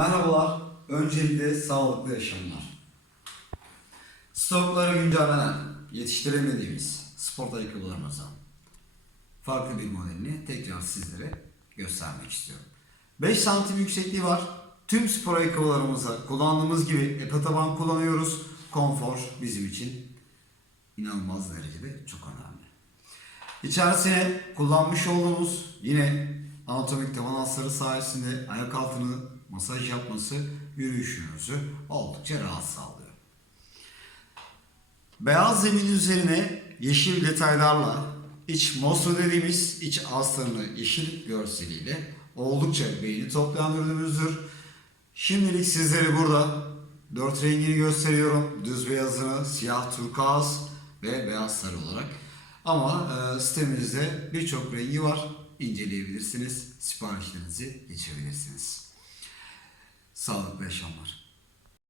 Merhabalar. Öncelikle sağlıklı yaşamlar. Stokları güncellenen, yetiştiremediğimiz spor ayakkabılarımızdan farklı bir modelini tekrar sizlere göstermek istiyorum. 5 santim yüksekliği var. Tüm spor ayakkabılarımızda kullandığımız gibi epataban kullanıyoruz. Konfor bizim için inanılmaz derecede çok önemli. İçerisine kullanmış olduğumuz yine anatomik taban asları sayesinde ayak altını masaj yapması yürüyüşünüzü oldukça rahat sağlıyor. Beyaz zemin üzerine yeşil detaylarla iç mosro dediğimiz iç astarını yeşil görseliyle oldukça beğeni toplayan ürünümüzdür. Şimdilik sizlere burada dört rengini gösteriyorum. Düz beyazını, siyah turkuaz ve beyaz sarı olarak. Ama e, sitemizde birçok rengi var. İnceleyebilirsiniz. Siparişlerinizi geçebilirsiniz. Sağlıklı yaşamlar.